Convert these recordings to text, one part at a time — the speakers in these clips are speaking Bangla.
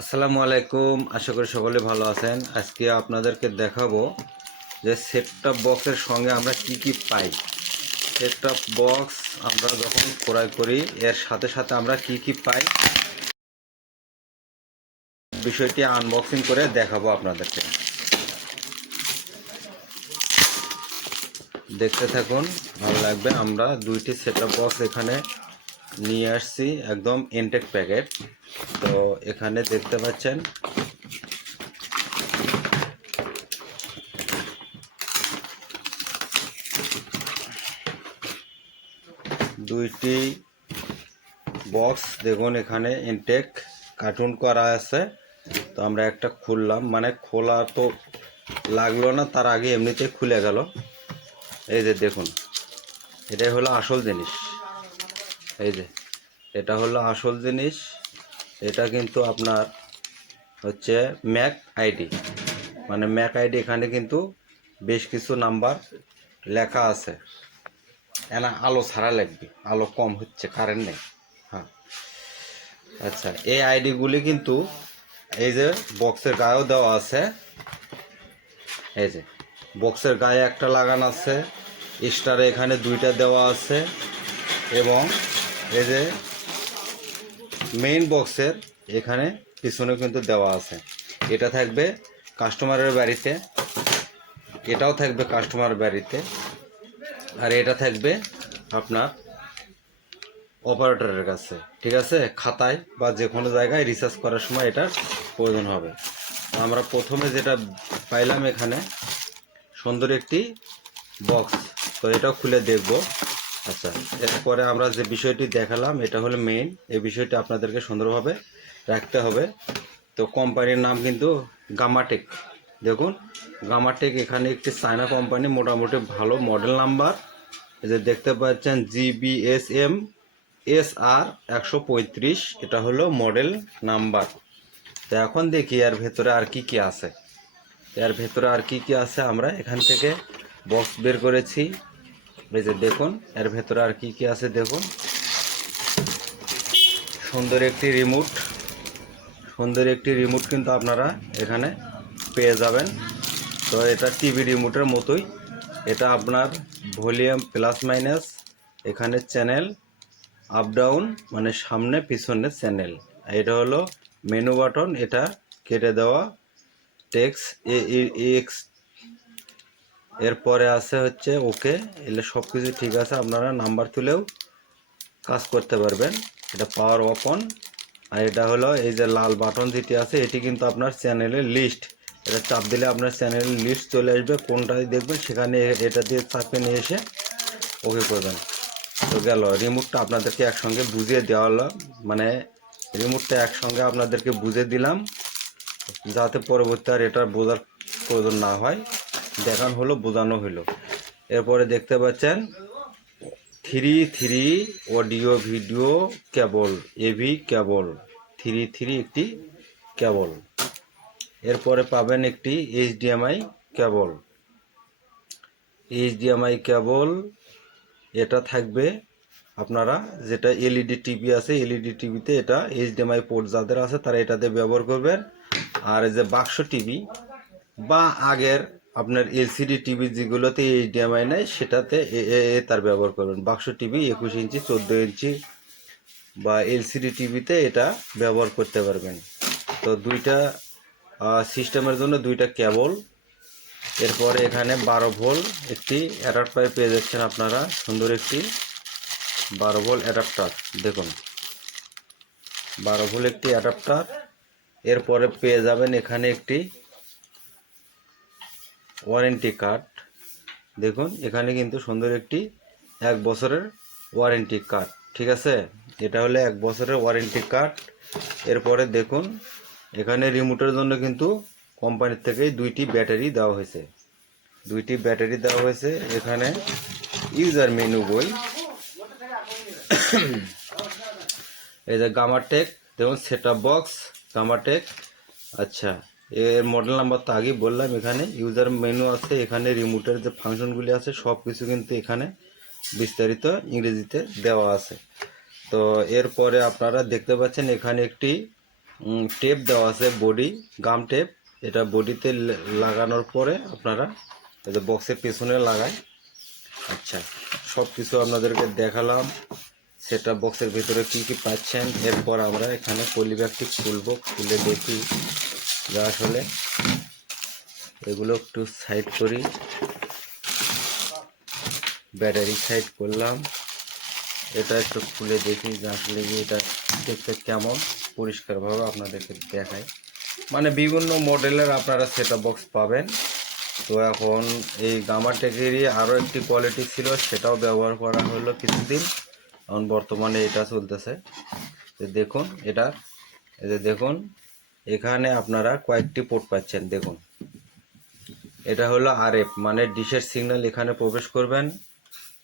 আসসালামু আলাইকুম, আশা করি সকলে ভালো আছেন। আজকে আপনাদেরকে দেখাবো যে সেটটপ বক্সের সঙ্গে আমরা কি কি পাই। সেটটপ বক্স আমরা যখন ক্রয় করি, এর সাথে সাথে আমরা কি কি পাই, বিষয়টি আনবক্সিং করে দেখাবো আপনাদেরকে। দেখতে থাকুন, ভালো লাগবে। আমরা দুইটি সেট বক্স এখানে নিয়ে আসছি একদম ইনটেক প্যাকেট তো এখানে দেখতে পাচ্ছেন, দুইটি বক্স দেখুন এখানে ইনটেক কার্টুন করা আছে। তো আমরা একটা খুললাম মানে খোলা তো লাগল না, তার আগে এমনিতে খুলে গেল। এই যে দেখুন, এটাই হলো আসল জিনিস। এই যে, এটা হলো আসল জিনিস, এটা কিন্তু আপনার হচ্ছে ম্যাক আইডি। মানে ম্যাক আইডি এখানে কিন্তু বেশ কিছু নাম্বার লেখা আছে। এনা আলো ছাড়া লাগবে, আলো কম হচ্ছে কারেন্ট নেই। হ্যাঁ। আচ্ছা এই আইডিগুলি কিন্তু এই যে বক্সের গায়েও দেওয়া আছে। এই যে, বক্সের গায়ে একটা লাগানো আছে, স্টারে এখানে দুইটা দেওয়া আছে এবং এই যে মেইন বক্সের এখানে পিছনে কিন্তু দেওয়া আছে। এটা থাকবে কাস্টমারের বাড়িতে, এটাও থাকবে কাস্টমার বাড়িতে, আর এটা থাকবে আপনার অপারেটরের কাছে। ঠিক আছে? খাতায় বা যে কোনো জায়গায় রিসার্চ করার সময় এটার প্রয়োজন হবে। আমরা প্রথমে যেটা পাইলাম এখানে, সুন্দর একটি বক্স তো এটাও খুলে দেখব। আচ্ছা এরপরে আমরা যে বিষয়টি দেখালাম, এটা হলো মেইন এই বিষয়টি আপনাদেরকে সুন্দরভাবে রাখতে হবে। তো কোম্পানির নাম কিন্তু গামাটেক দেখুন গামাটেক এখানে একটি চায়না কোম্পানি মোটামুটি ভালো মডেল নাম্বার যে দেখতে পাচ্ছেন জিবিএসএম এস আর একশো পঁয়ত্রিশ, এটা হলো মডেল নাম্বার তো এখন দেখি এর ভেতরে আর কি কি আছে। এর ভেতরে আর কি কি আছে, আমরা এখান থেকে বক্স বের করেছি। এই যে দেখুন, এর ভেতরে আর কি কি আছে দেখুন? সুন্দর একটি রিমোট সুন্দর একটি রিমোট কিন্তু আপনারা এখানে পেয়ে যাবেন। তো এটা টিভি রিমোটের মতোই। এটা আপনার ভলিউম প্লাস মাইনাস এখানে চ্যানেল আপ ডাউন মানে সামনে, পিছনে চ্যানেল এটা হলো মেনু বাটন এটা কেটে দেওয়া টেক্স এক্স এরপরে আছে হচ্ছে, ওকে, এলে সব কিছু ঠিক আছে, আপনারা নাম্বার তুলেও কাজ করতে পারবেন। এটা পাওয়ার অন আর এটা হলো এই যে লাল বাটন যেটি আছে, এটি কিন্তু আপনার চ্যানেলের লিস্ট এটা চাপ দিলে আপনার চ্যানেলের লিস্ট চলে আসবে কোনটাই দেখবেন, সেখানে এটা দিয়ে চাপে নিয়ে এসে ওকে করবেন। তো গেল রিমোটটা আপনাদেরকে একসঙ্গে বুঝিয়ে দেওয়া হলো। মানে রিমোটটা একসঙ্গে আপনাদেরকে বুঝিয়ে দিলাম, যাতে পরবর্তী আর এটা বোঝার প্রয়োজন না হয়। দেখানো হলো, বোঝানো হলো। এরপরে দেখতে পাচ্ছেন, three three audio video cable AV cable, three three একটি কেবল। এরপরে পাবেন একটি এইচডিএমআই কেবল। এইচডিএমআই কেবল, এটা থাকবে আপনারা, যেটা এলইডি টিভি আছে এলইডি টিভিতে এটা এইচডিএমআই পোর্ট যাদের আছে, তারা এটাতে ব্যবহার করবেন। আর এই যে বাক্স টিভি বা আগের আপনার এলসিডি টিভি যেগুলোতে এইচডিএমআই নেই, সেটাতে এ তার ব্যবহার করবেন বাক্স টিভি একুশ ইঞ্চি, চোদ্দ ইঞ্চি বা এলসিডি টিভিতে এটা ব্যবহার করতে পারবেন। তো দুইটা সিস্টেমের জন্য দুইটা কেবল। এরপরে এখানে বারো ভোল একটি অ্যাডাপ্টার পেয়ে যাচ্ছেন আপনারা। সুন্দর একটি বারো ভোল অ্যাডাপ্টার দেখুন। বারো ভোল একটি অ্যাডাপ্টার এরপরে পেয়ে যাবেন এখানে একটি ওয়ারেন্টি কার্ড। দেখুন, এখানে কিন্তু সুন্দর একটি এক বছরের ওয়ারেন্টি কার্ড, ঠিক আছে? এটা হলো এক বছরের ওয়ারেন্টি কার্ড। এরপরে দেখুন, এখানে রিমোটের জন্য কিন্তু কোম্পানির থেকেই দুইটি ব্যাটারি দেওয়া হয়েছে। দুইটি ব্যাটারি দেওয়া হয়েছে। এখানে ইউজার মেনু বই। এই যে গামাটেক দেখুন সেট বক্স গামাটেক আচ্ছা। এর মডেল নাম্বার তো আগেই বললাম এখানে ইউজার মেনু আছে, এখানে রিমোটের যে ফাংশনগুলি আছে সব কিছু কিন্তু এখানে বিস্তারিত ইংরেজিতে দেওয়া আছে। তো এরপরে আপনারা দেখতে পাচ্ছেন এখানে একটি টেপ দেওয়া আছে বডি গাম টেপ এটা বডিতে লাগানোর পরে আপনারা এই বক্সের পেছনে লাগায় আচ্ছা সব কিছু আপনাদেরকে দেখালাম। সেটা বক্সের ভিতরে কি কি পাচ্ছেন? এরপর আমরা এখানে পলি ব্যাগটি খুলবো, খুলে দেখি। যা আসলে এগুলো একটু সাইড করি। ব্যাটারি সাইড করলাম। এটা একটু খুলে দেখি আসলে এটা দেখতে কেমন। পরিষ্কারভাবে আপনাদেরকে দেখাই। মানে বিভিন্ন মডেলের আপনারা সেট বক্স পাবেন। তো এখন এই গামা টেকেরই আরও একটি কোয়ালিটি ছিল, সেটাও ব্যবহার করা হলো কিছুদিন। এখন বর্তমানে এটা চলতেছে। দেখুন, এটা, এই দেখুন এখানে আপনারা কয়েকটি পোর্ট পাচ্ছেন, দেখুন। এটা হলো আরএফ মানে ডিশের সিগন্যাল এখানে প্রবেশ করবেন।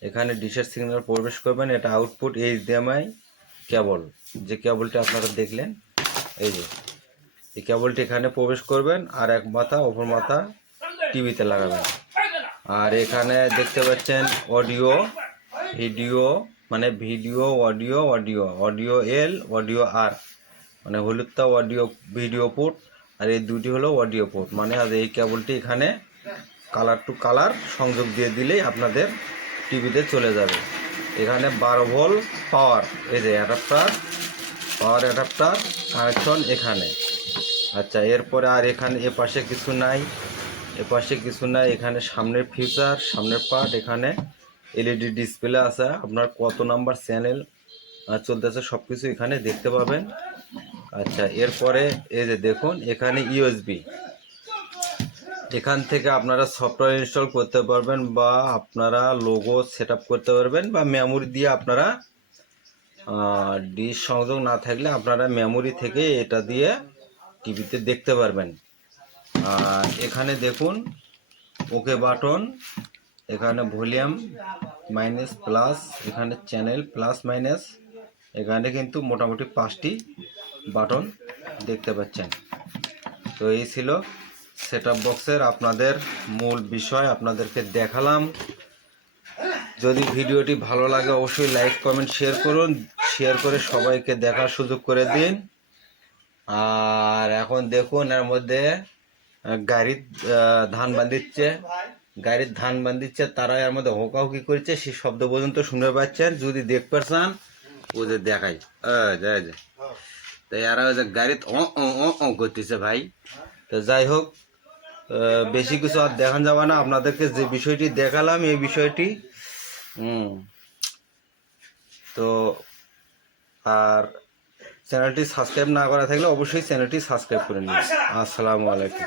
এখানে ডিশের সিগন্যাল প্রবেশ করবেন, এটা আউটপুট এইচডিএমআই কেবল যে কেবলটি আপনারা দেখলেন, এই যে, এই কেবলটি এখানে প্রবেশ করবেন আর এক মাথা অপর মাথা টিভিতে লাগাবেন। আর এখানে দেখতে পাচ্ছেন অডিও ভিডিও মানে video audio audio audio L audio আর মানে হলুদটা অডিও ভিডিও পোর্ট আর এই দুটি হলো অডিও পোর্ট মানে আর এই কেবলটি এখানে কালার টু কালার সংযোগ দিয়ে দিলেই আপনাদের টিভিতে চলে যাবে। এখানে বারো ভোল পাওয়ার এই যে অ্যাডাপ্টার পাওয়ার অ্যাডাপ্টার কানেকশন এখানে। আচ্ছা এরপরে আর এখানে এ পাশে কিছু নাই। এ পাশে কিছু নাই, এখানে সামনের ফিচার সামনের পার্ট এখানে এলইডি ডিসপ্লে আছে। আপনার কত নাম্বার চ্যানেল চলতেছে সব কিছু এখানে দেখতে পাবেন। আচ্ছা এরপরে এই যে দেখুন, এখানে ইউএসবি এখান থেকে আপনারা সফটওয়্যার ইনস্টল করতে পারবেন বা আপনারা লোগো সেট করতে পারবেন বা মেমোরি দিয়ে আপনারা ডিশ সংযোগ না থাকলে আপনারা মেমোরি থেকে এটা দিয়ে টিভিতে দেখতে পারবেন। আর এখানে দেখুন ওকে বাটন এখানে ভলিউম মাইনাস প্লাস এখানে চ্যানেল প্লাস মাইনাস এখানে কিন্তু মোটামুটি পাঁচটি বাটন দেখতে পাচ্ছেন। তো এই ছিল সেট বক্সের আপনাদের মূল বিষয়, আপনাদেরকে দেখালাম। যদি ভিডিওটি ভালো লাগে অবশ্যই লাইক, কমেন্ট শেয়ার করুন। শেয়ার করে সবাইকে দেখার সুযোগ করে দিন। আর এখন দেখুন এর মধ্যে গাড়ির ধান বান্ধিচ্ছে গাড়ির ধান বান্ধিচ্ছে তারা এর মধ্যে হোকাহুকি করছে। সেই শব্দ পর্যন্ত শুনে পাচ্ছেন। যদি দেখতে চান ও যে দেখাই যায় যায় তো এরা ওই যে গাড়িতে ও ও ও করতেছে ভাই। তো যাই হোক বেশি কিছু আর দেখান যাবে না। আপনাদেরকে যে বিষয়টি দেখালাম, এই বিষয়টি। তো আর চ্যানেলটি সাবস্ক্রাইব না করা থাকলে অবশ্যই চ্যানেলটি সাবস্ক্রাইব করে নিন। আসসালামু আলাইকুম।